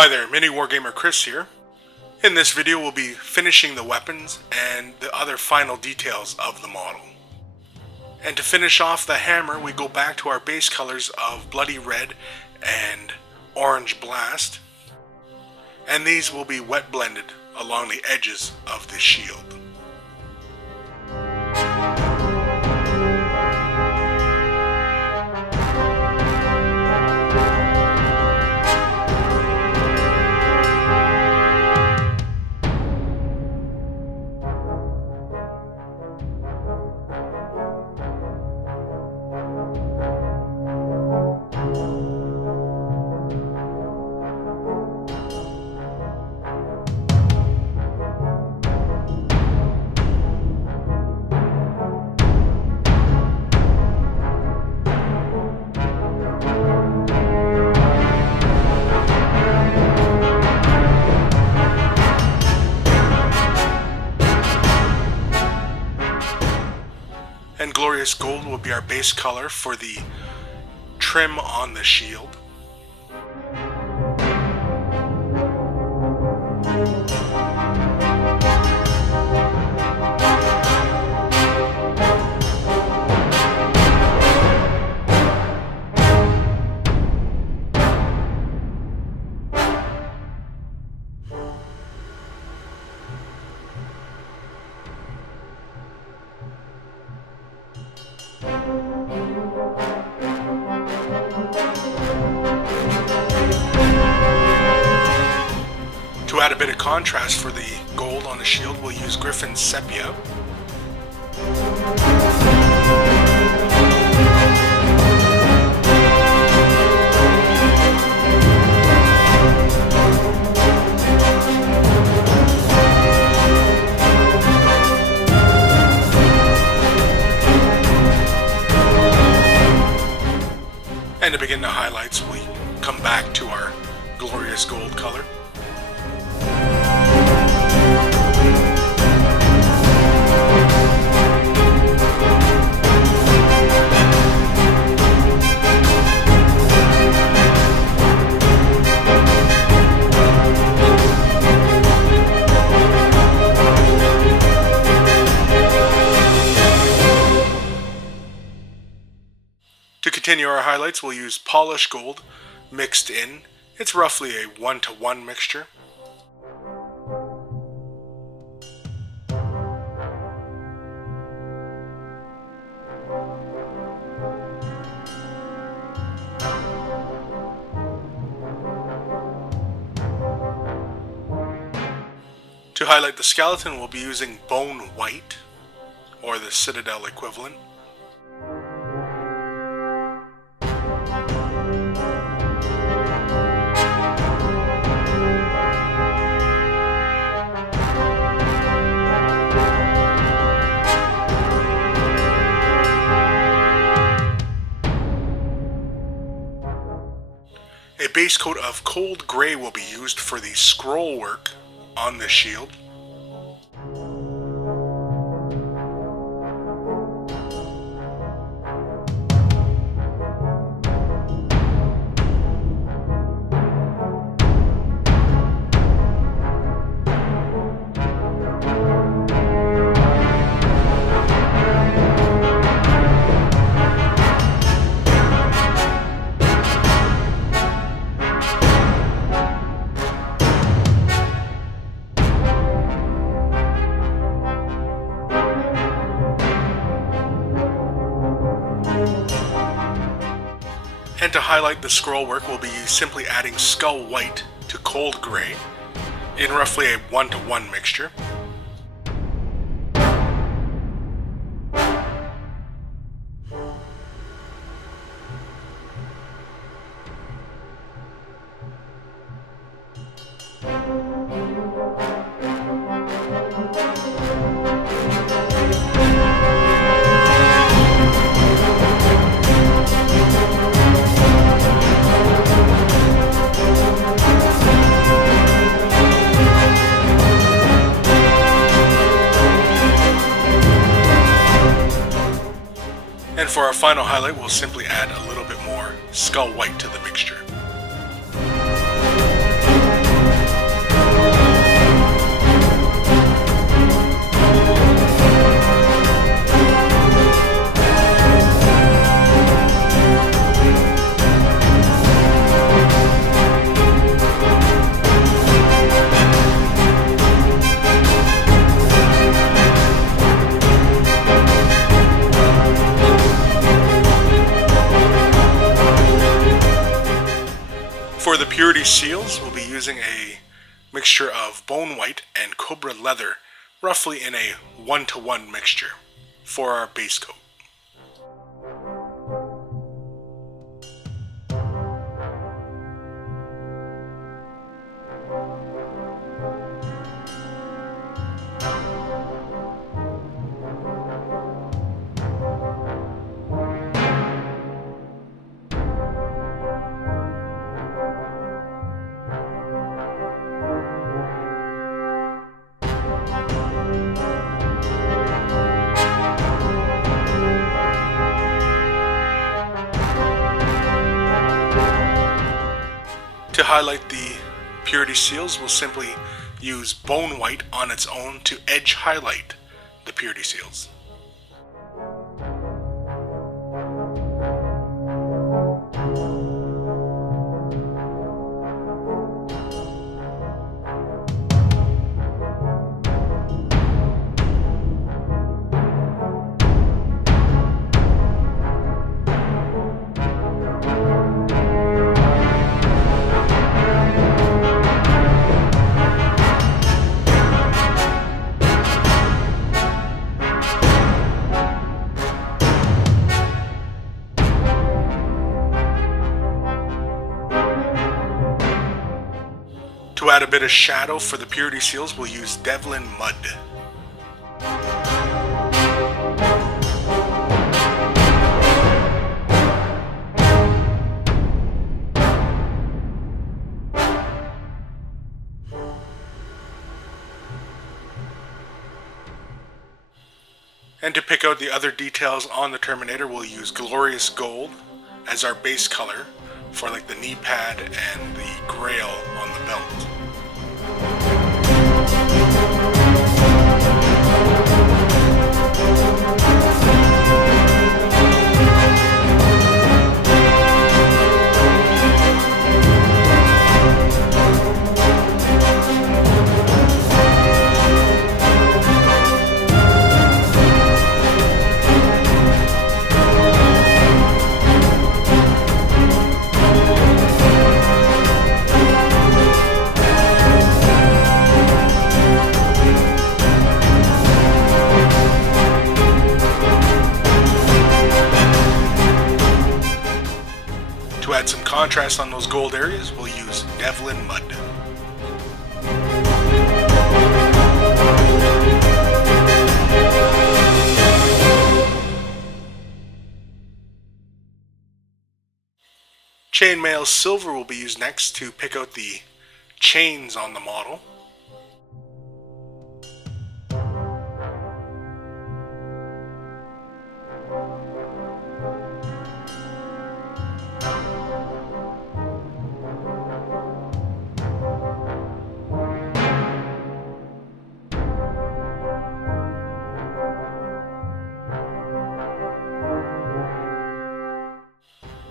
Hi there, MiniWarGamer Kris here. In this video we'll be finishing the weapons and the other final details of the model. And to finish off the hammer we go back to our base colors of bloody red and orange blast. And these will be wet blended along the edges of the shield. And glorious gold will be our base color for the trim on the shield. To add a bit of contrast for the gold on the shield, we'll use Griffin's Sepia. And to begin the highlights, we come back to our glorious gold color. To continue our highlights, we'll use polished gold mixed in. It's roughly a 1-to-1 mixture. To highlight the skeleton, we'll be using bone white, or the Citadel equivalent. A base coat of cold gray will be used for the scroll work on the shield. And to highlight the scroll work, we'll be simply adding skull white to cold gray in roughly a 1-to-1 mixture. And for our final highlight, we'll simply add a little bit more skull white to the mixture. purity seals, we'll be using a mixture of bone white and cobra leather, roughly in a 1-to-1 mixture for our base coat. To highlight the purity seals, we'll simply use bone white on its own to edge highlight the purity seals. To add a bit of shadow for the purity seals, we'll use Devlin Mud. And to pick out the other details on the Terminator, we'll use Glorious Gold as our base color for like the knee pad and the grail on the belt. To add some contrast on those gold areas, we'll use Devlin Mud. Chainmail Silver will be used next to pick out the chains on the model.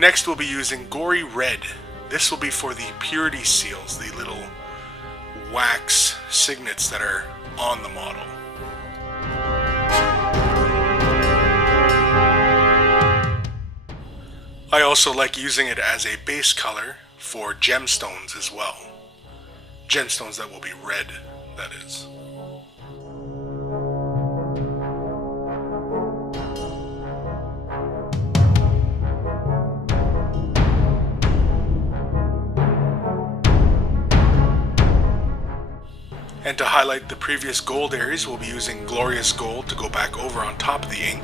Next we'll be using Gory Red. This will be for the purity seals, the little wax signets that are on the model. I also like using it as a base color for gemstones as well. Gemstones that will be red, that is. And to highlight the previous gold areas, we'll be using Glorious Gold to go back over on top of the ink.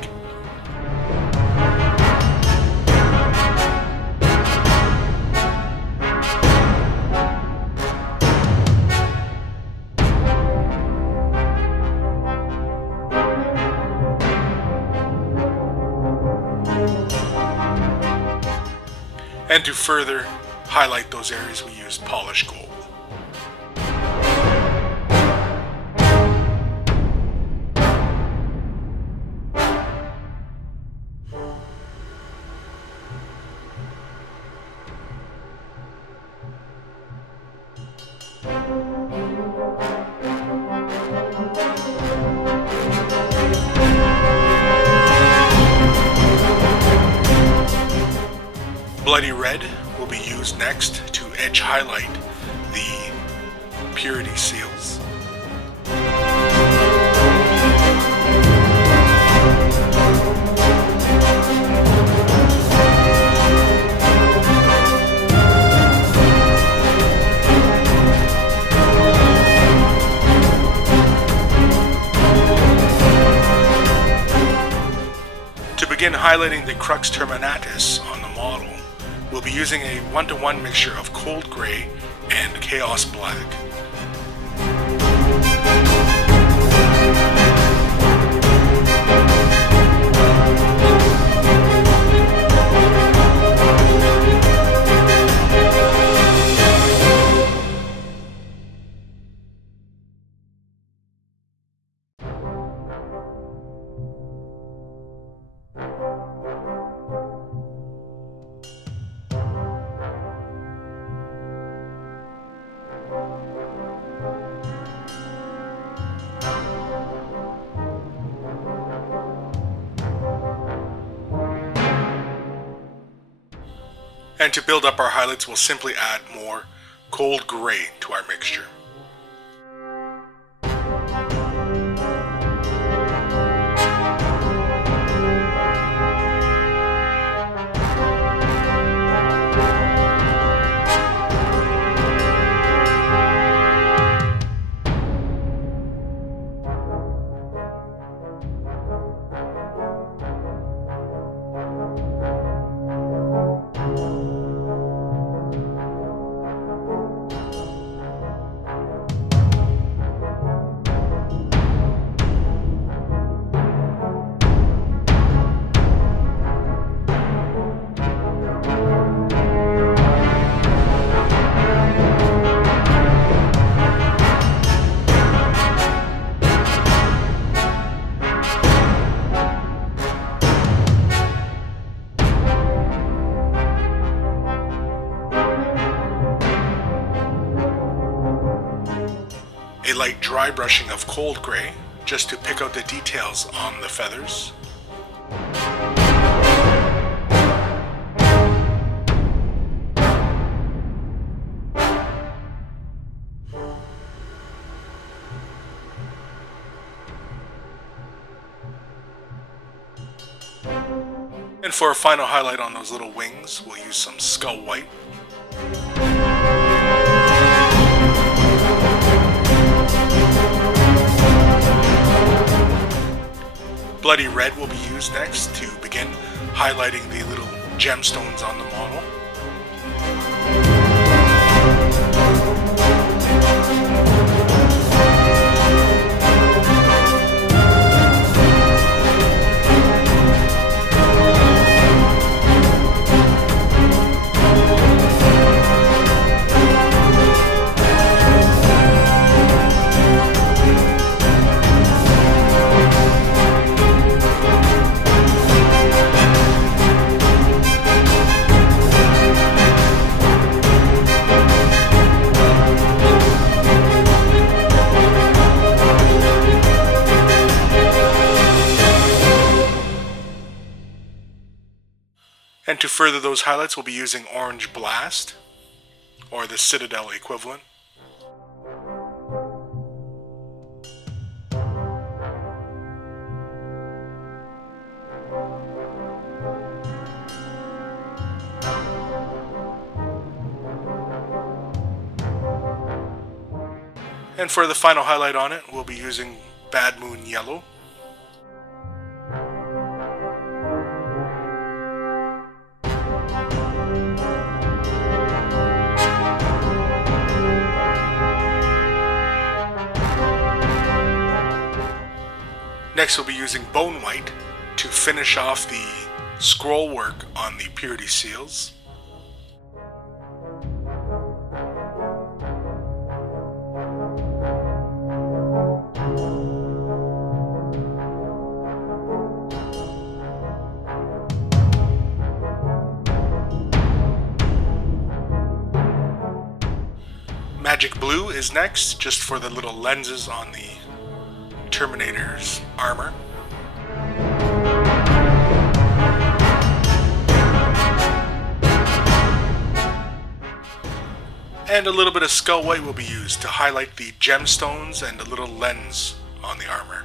And to further highlight those areas, we use Polished Gold. Bloody Red will be used next to edge highlight the purity seals. To begin highlighting the crux terminatus on the model, we'll be using a 1-to-1 mixture of cold gray and chaos black. And to build up our highlights, we'll simply add more cold gray to our mixture. A light dry brushing of cold gray, just to pick out the details on the feathers. And for a final highlight on those little wings, we'll use some skull white. Bloody red will be used next to begin highlighting the little gemstones on the model. And to further those highlights, we'll be using Orange Blast, or the Citadel equivalent. And for the final highlight on it, we'll be using Bad Moon Yellow. Next we'll be using Bone White to finish off the scroll work on the purity seals. Magic Blue is next, just for the little lenses on the Terminator's armor. and a little bit of skull white will be used to highlight the gemstones and the little lens on the armor.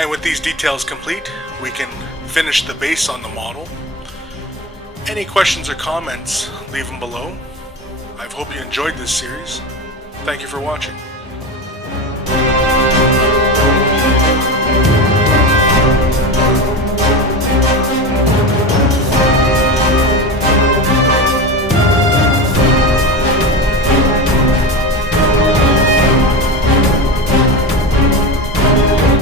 And with these details complete, we can finish the base on the model. Any questions or comments, leave them below. I hope you enjoyed this series. Thank you for watching.